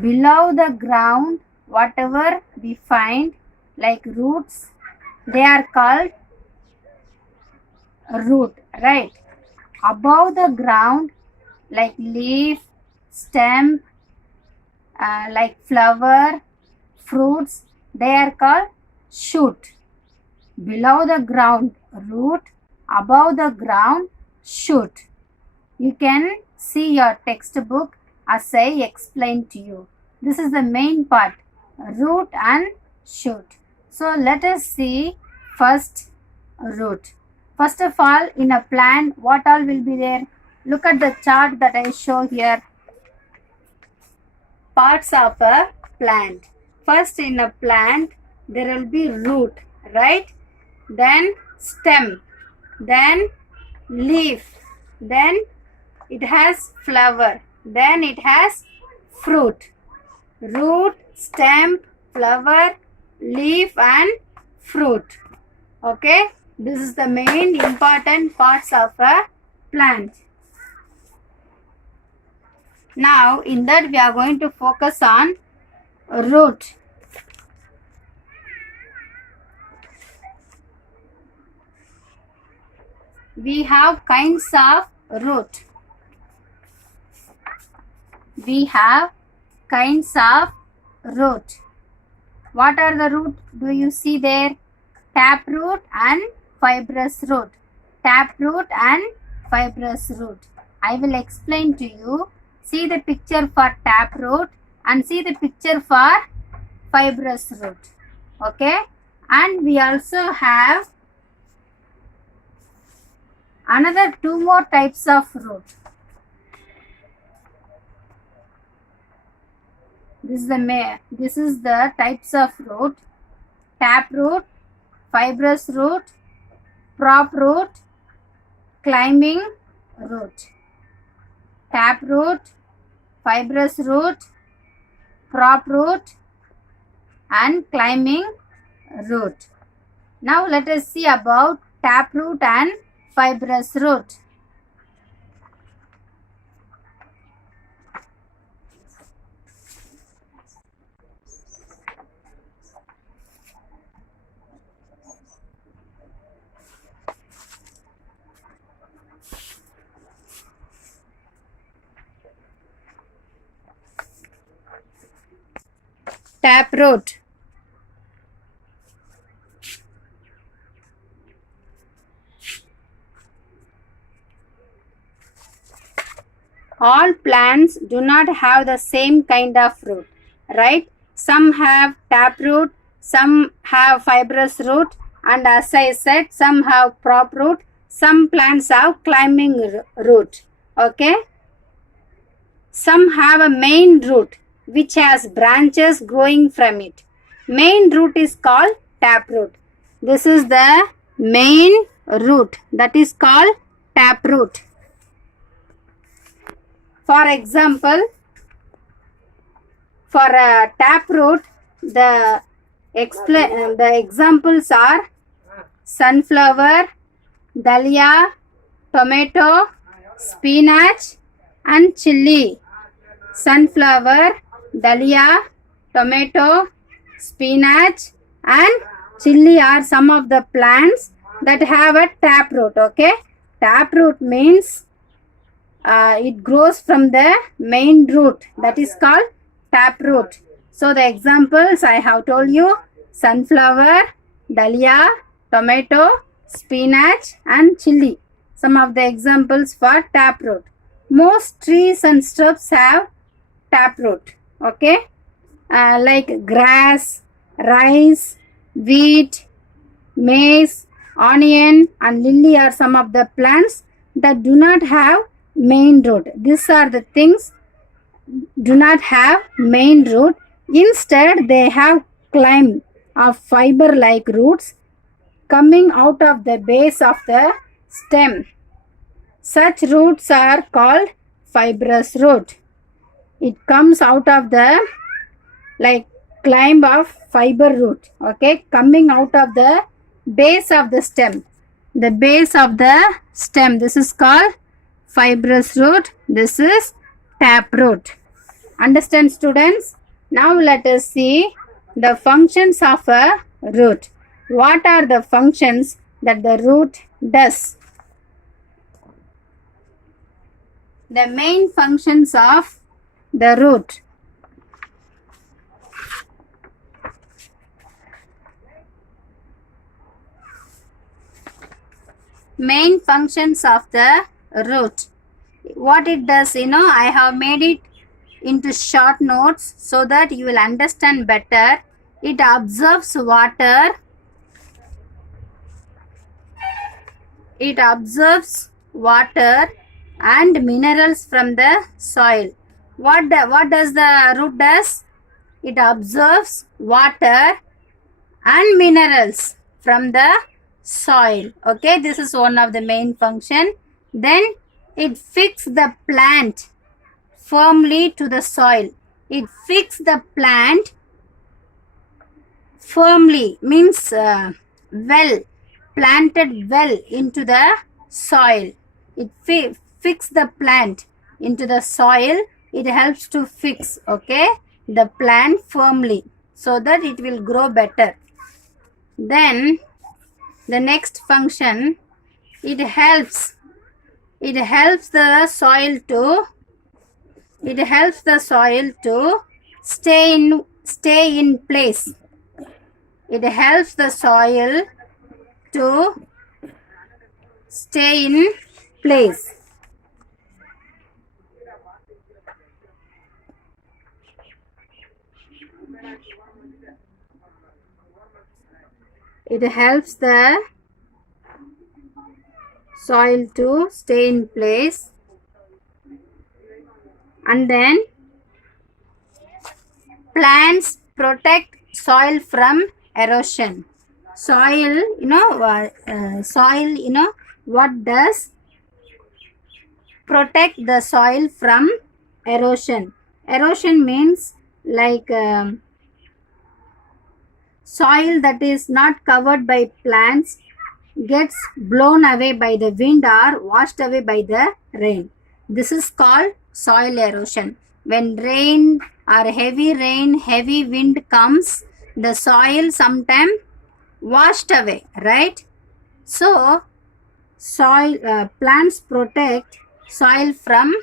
Below the ground, whatever we find like roots, they are called root, right? Above the ground, like leaf, stem, like flower, fruits, they are called shoot. Below the ground, root. Above the ground, shoot. You can see your textbook as I explained to you. This is the main part, root and shoot. So let us see first root. First of all, in a plant, what all will be there? Look at the chart that I show here. Parts of a plant. First, in a plant, there will be root, right? Then stem, then leaf, then it has flower, then it has fruit. Root, stem, flower, leaf and fruit. Okay, this is the main important parts of a plant. Now in that we are going to focus on root. We have kinds of root. We have kinds of root. What are the root? Do you see there? Taproot and fibrous root. Taproot and fibrous root. I will explain to you. See the picture for taproot and see the picture for fibrous root. Okay? And we also have another two more types of root. This is the types of root: taproot, fibrous root, prop root, climbing root. Taproot, fibrous root, prop root and climbing root. Now let us see about taproot and fibrous root. Taproot. All plants do not have the same kind of root, right? Some have taproot, some have fibrous root, and as I said, some have prop root, some plants have climbing root. Okay? Some have a main root which has branches growing from it. Main root is called taproot. This is the main root that is called taproot. For example, for a taproot, the examples are sunflower, dahlia, tomato, spinach and chili. Sunflower, dahlia, tomato, spinach and chili are some of the plants that have a taproot. Okay, taproot means it grows from the main root, that is called taproot. So the examples I have told you: sunflower, dahlia, tomato, spinach and chili. Some of the examples for taproot. Most trees and shrubs have taproot. Okay, like grass, rice, wheat, maize, onion and lily are some of the plants that do not have main root. These are the things do not have main root. Instead, they have climb of fiber like roots coming out of the base of the stem. Such roots are called fibrous root. It comes out of the climb of fiber root. Okay, coming out of the base of the stem. The base of the stem. This is called fibrous root. This is taproot. Understand, students? Now let us see the functions of a root. What are the functions that the root does? The main functions of the root. Main functions of the root. What it does, I have made it into short notes so that you will understand better. It absorbs water. It absorbs water and minerals from the soil. What does the root does? It absorbs water and minerals from the soil. Okay, this is one of the main function. Then it fixes the plant firmly to the soil. It fixes the plant firmly, means well, planted well into the soil. It fixes the plant into the soil. It helps to fix, okay, the plant firmly so that it will grow better. Then the next function, it helps the soil to stay in place. It helps the soil to stay in place. It helps the soil to stay in place. And then plants protect soil from erosion. Soil, what does? Protect the soil from erosion. Erosion means like soil that is not covered by plants gets blown away by the wind or washed away by the rain. This is called soil erosion. When rain or heavy wind comes, the soil sometimes washed away, right? So plants protect soil from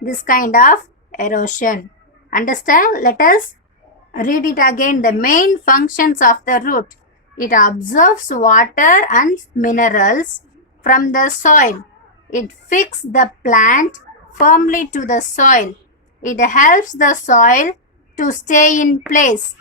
this kind of erosion. Understand? Let us read it again. The main functions of the root. It absorbs water and minerals from the soil. It fixes the plant firmly to the soil. It helps the soil to stay in place.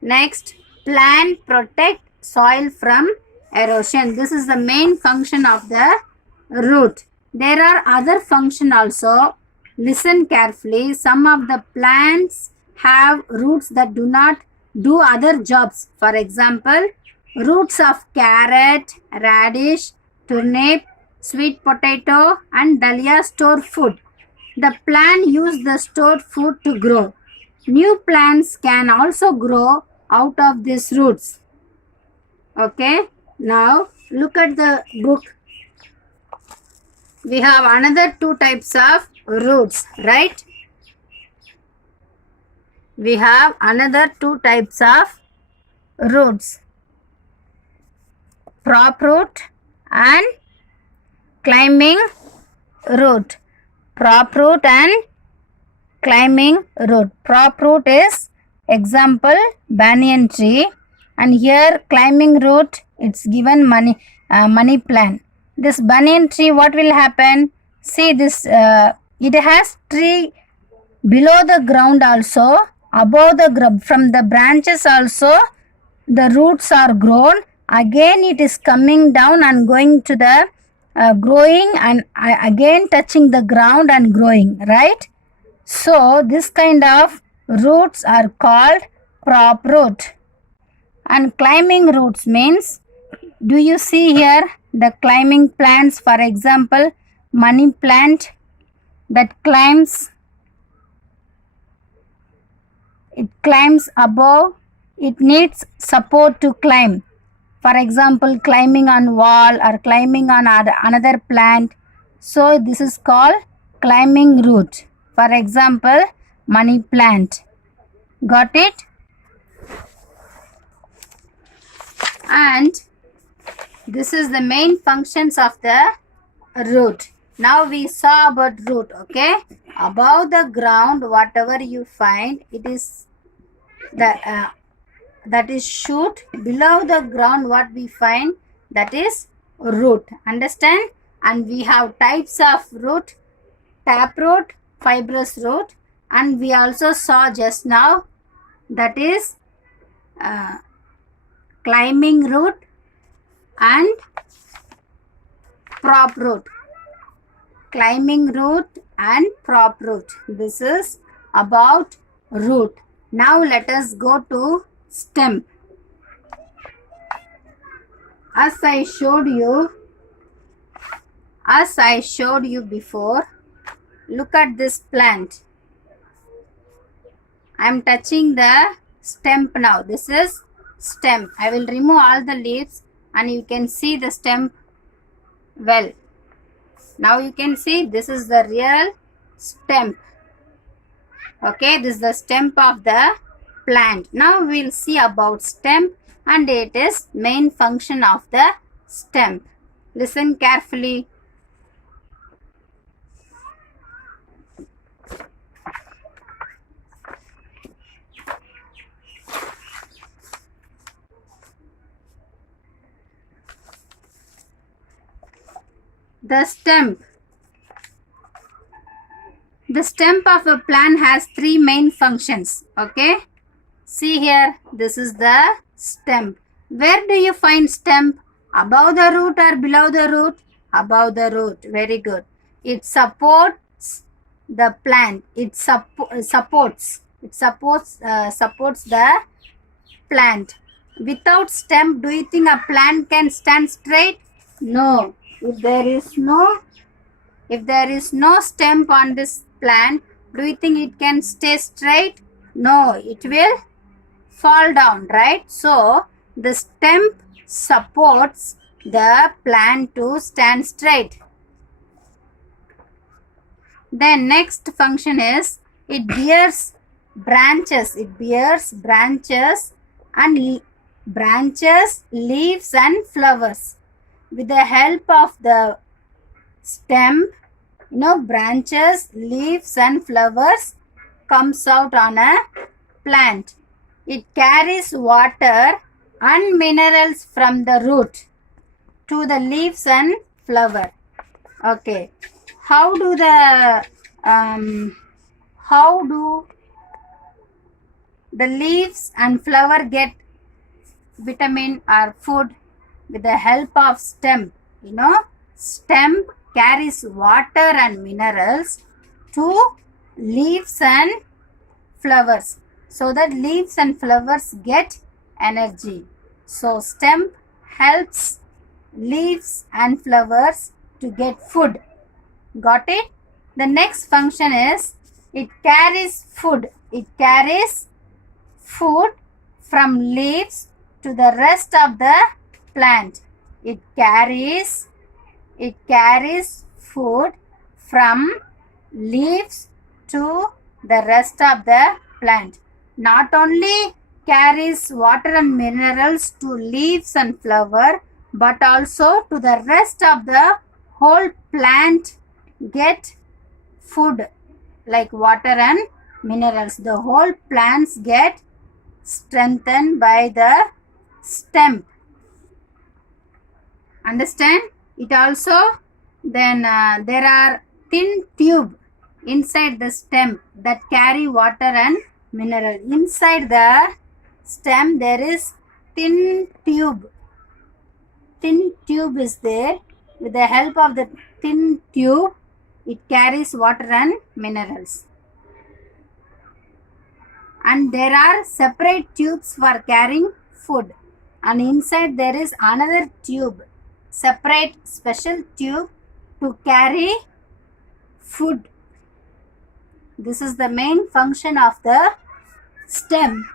Next, plant protect soil from erosion. This is the main function of the root. There are other functions also. Listen carefully. Some of the plants have roots that do not do other jobs. For example, roots of carrot, radish, turnip, sweet potato and dahlia store food. The plant uses the stored food to grow. New plants can also grow out of these roots. Okay, now look at the book. We have another two types of roots, right? We have another two types of roots. Prop root and climbing root. Prop root and climbing root. Prop root is example banyan tree, and here climbing root, it's given money plant. This banyan tree, what will happen? See this, it has tree below the ground also, above the from the branches also the roots are grown. Again it is coming down and going to the growing and again touching the ground and growing, right? So this kind of roots are called prop root. And climbing roots means, do you see here the climbing plants? For example, money plant that climbs, it climbs above, it needs support to climb. For example, climbing on wall or climbing on another plant. So this is called climbing root. For example, money plant. Got it? And this is the main functions of the root. Now we saw about root, okay? Above the ground, whatever you find, it is the that is shoot. Below the ground, what we find, that is root. Understand? And we have types of root: taproot, fibrous root, and we also saw just now, that is climbing root and prop root. Climbing root and prop root. This is about root. Now let us go to stem. As I showed you before, look at this plant. I am touching the stem now. This is stem. I will remove all the leaves and you can see the stem well. Now you can see this is the real stem. Okay, this is the stem of the plant. Now we will see about stem, and it is main function of the stem. Listen carefully. The stem. The stem of a plant has three main functions. Okay. See here, this is the stem. Where do you find stem? Above the root or below the root? Above the root. Very good. It supports the plant. It supports the plant. Without stem, do you think a plant can stand straight? No. If there is no stem on this plant, do you think it can stay straight? No, it will fall down, right? So the stem supports the plant to stand straight. Then next function is it bears branches. It bears branches, leaves and flowers. With the help of the stem, branches, leaves and flowers comes out on a plant. It carries water and minerals from the root to the leaves and flower. Okay. How do the leaves and flower get vitamin or food? With the help of stem. Stem carries water and minerals to leaves and flowers, so that leaves and flowers get energy. So stem helps leaves and flowers to get food. Got it? The next function is it carries food. It carries food from leaves to the rest of the plant. It carries food from leaves to the rest of the plant. Not only carries water and minerals to leaves and flower, but also to the rest of the whole plant get food like water and minerals. The whole plants get strengthened by the stem. Understand? It also, then there are thin tube inside the stem that carry water and mineral. Inside the stem there is thin tube. Thin tube is there. With the help of the thin tube, it carries water and minerals. And there are separate tubes for carrying food. And inside there is another tube, separate special tube to carry food. This is the main function of the stem.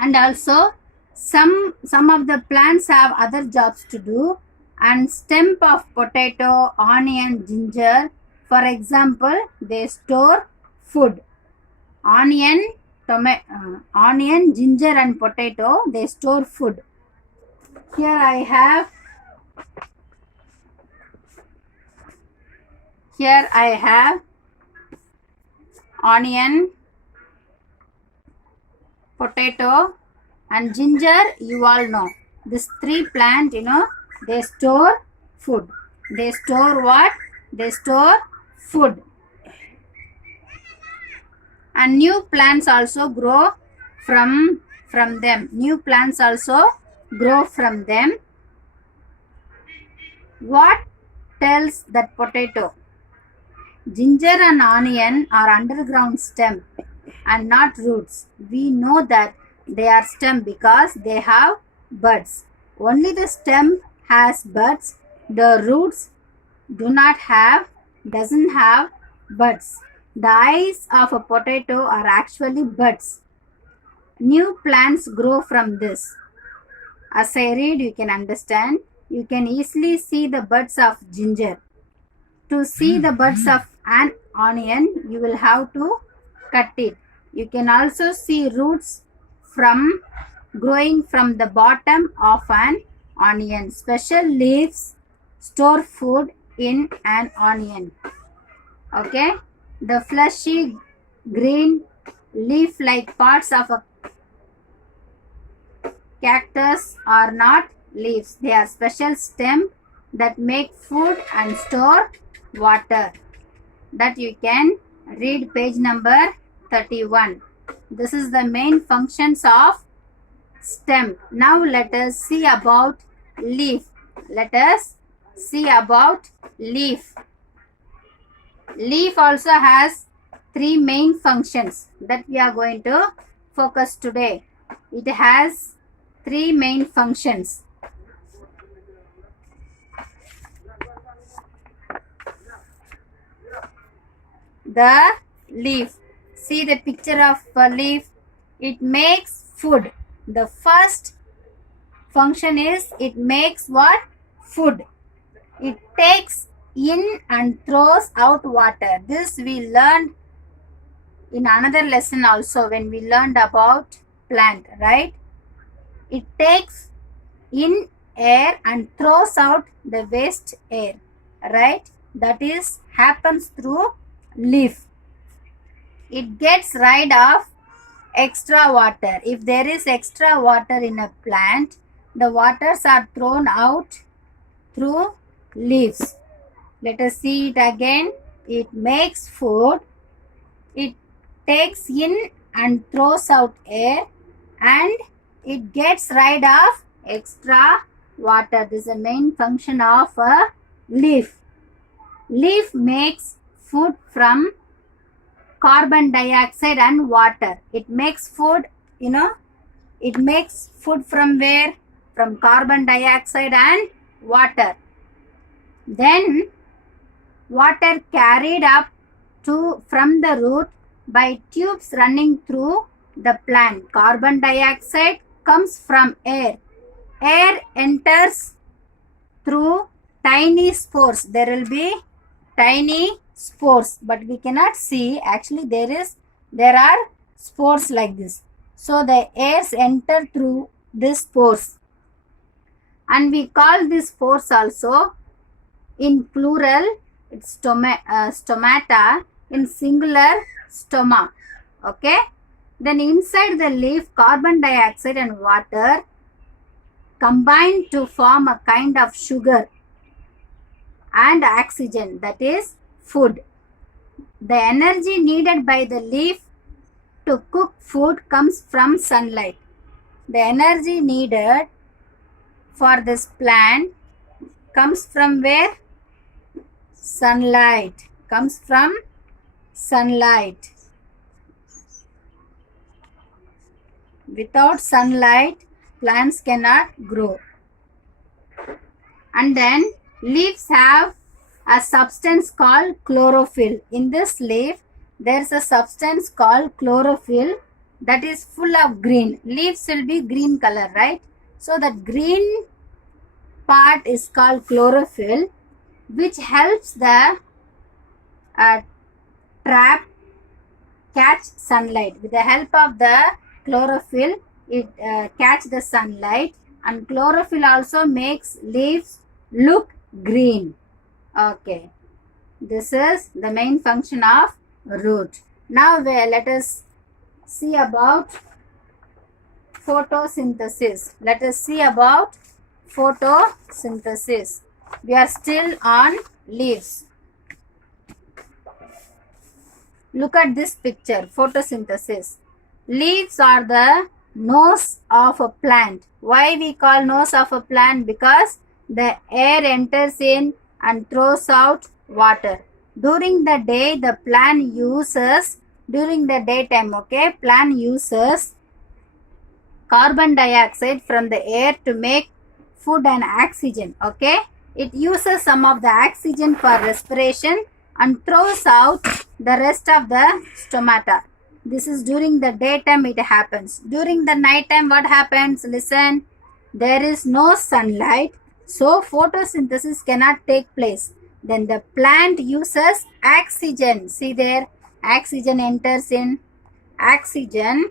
And also some of the plants have other jobs to do, and stem of potato, onion, ginger, for example, they store food. Onion, ginger and potato, they store food. Here I have onion, potato and ginger. You all know this three plant, they store food. They store what? They store food. And new plants also grow from them. New plants also grow from them. What tells that potato? Ginger and onion are underground stem and not roots. We know that they are stem because they have buds. Only the stem has buds. The roots doesn't have buds. The eyes of a potato are actually buds. New plants grow from this. As I read, you can understand. You can easily see the buds of ginger. To see the buds of an onion, you will have to cut it. You can also see roots growing from the bottom of an onion. Special leaves store food in an onion. Okay. The fleshy green leaf-like parts of a cactus are not leaves. They are special stem that make food and store water. That you can read page number 31. This is the main functions of stem. Now let us see about leaf. Let us see about leaf. Leaf also has three main functions that we are going to focus today. It has three main functions. The leaf. See the picture of a leaf. It makes food. The first function is it makes what? Food. It takes in and throws out water. This we learned in another lesson also when we learned about plant, right? It takes in air and throws out the waste air, right? That is happens through leaf. It gets rid of extra water. If there is extra water in a plant, the waters are thrown out through leaves. Let us see it again. It makes food. It takes in and throws out air, and it gets rid of extra water. This is the main function of a leaf. Leaf makes food from carbon dioxide and water. It makes food, it makes food from where? From carbon dioxide and water. Then water carried up from the root by tubes running through the plant. Carbon dioxide comes from air. Air enters through tiny spores. There will be tiny spores, but we cannot see. Actually, there are spores like this. So the airs enter through these spores, and we call these spores also in plural it's stomata, in singular stoma. Okay. Then inside the leaf, carbon dioxide and water combine to form a kind of sugar and oxygen, that is food. The energy needed by the leaf to cook food comes from sunlight. The energy needed for this plant comes from where? Sunlight. Comes from sunlight. Without sunlight, plants cannot grow. And then leaves have a substance called chlorophyll. In this leaf, there is a substance called chlorophyll that is full of green. Leaves will be green color, right? So that green part is called chlorophyll, which helps the trap catch sunlight. With the help of the chlorophyll, it catch the sunlight, and chlorophyll also makes leaves look green. Okay, this is the main function of root. Now let us see about photosynthesis. Let us see about photosynthesis. We are still on leaves. Look at this picture, photosynthesis. Leaves are the nose of a plant. Why we call nose of a plant? Because the air enters in and throws out water. During the day, the plant uses, during the daytime, okay, plant uses carbon dioxide from the air to make food and oxygen, okay. It uses some of the oxygen for respiration and throws out the rest of the stomata. This is during the daytime it happens. During the night time what happens? Listen, there is no sunlight, so photosynthesis cannot take place. Then the plant uses oxygen. See there, oxygen enters in, oxygen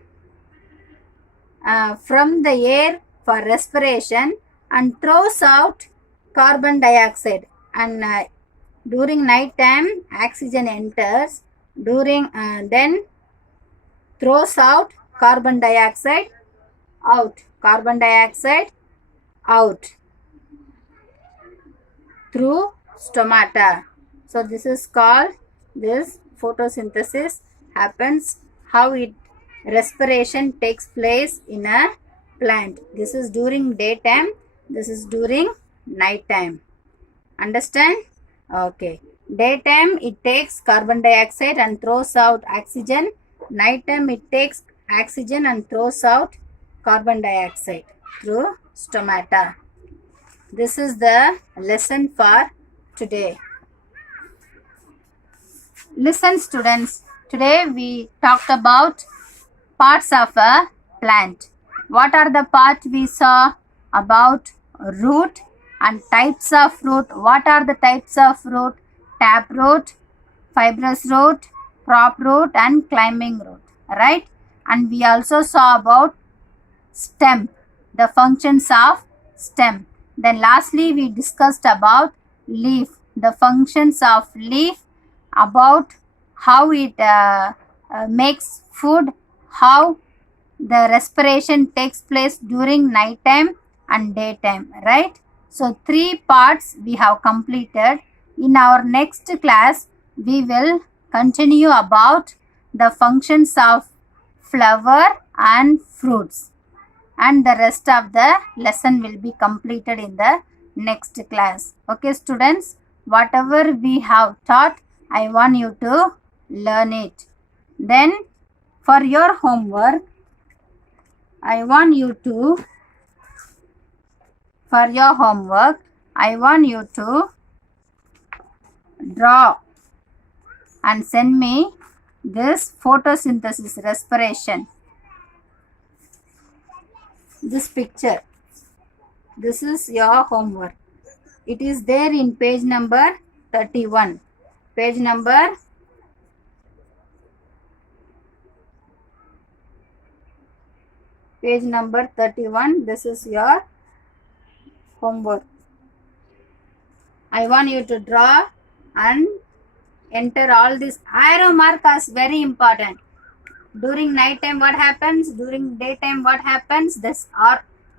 from the air for respiration and throws out carbon dioxide. And during night time oxygen enters, during then throws out carbon dioxide out, carbon dioxide out through stomata. So this is called, this photosynthesis happens, how it respiration takes place in a plant. This is during daytime, this is during night time. Understand? Okay. Daytime it takes carbon dioxide and throws out oxygen. Nighttime it takes oxygen and throws out carbon dioxide through stomata. This is the lesson for today. Listen students, today we talked about parts of a plant. What are the parts we saw? About root and types of root. What are the types of root? Taproot, fibrous root, crop root and climbing root, right? And we also saw about stem, the functions of stem. Then lastly we discussed about leaf, the functions of leaf, about how it makes food, how the respiration takes place during night time and daytime, right? So 3 parts we have completed. In our next class we will continue about the functions of flower and fruits, and the rest of the lesson will be completed in the next class. Okay students, whatever we have taught, I want you to learn it. Then for your homework, I want you to draw and send me this photosynthesis respiration. This picture, this is your homework. It is there in page number 31. Page number 31. This is your homework. I want you to draw and enter all this. Arrow mark is very important. During night time what happens? During daytime what happens? This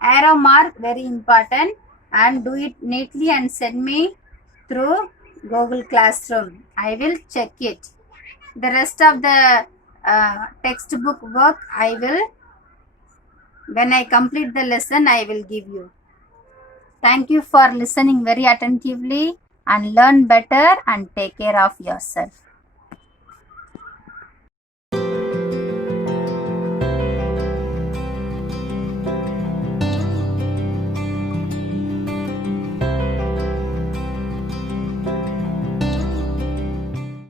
arrow mark very important, and do it neatly and send me through Google Classroom. I will check it. The rest of the textbook work I will, when I complete the lesson, I will give you. Thank you for listening very attentively, and learn better and take care of yourself.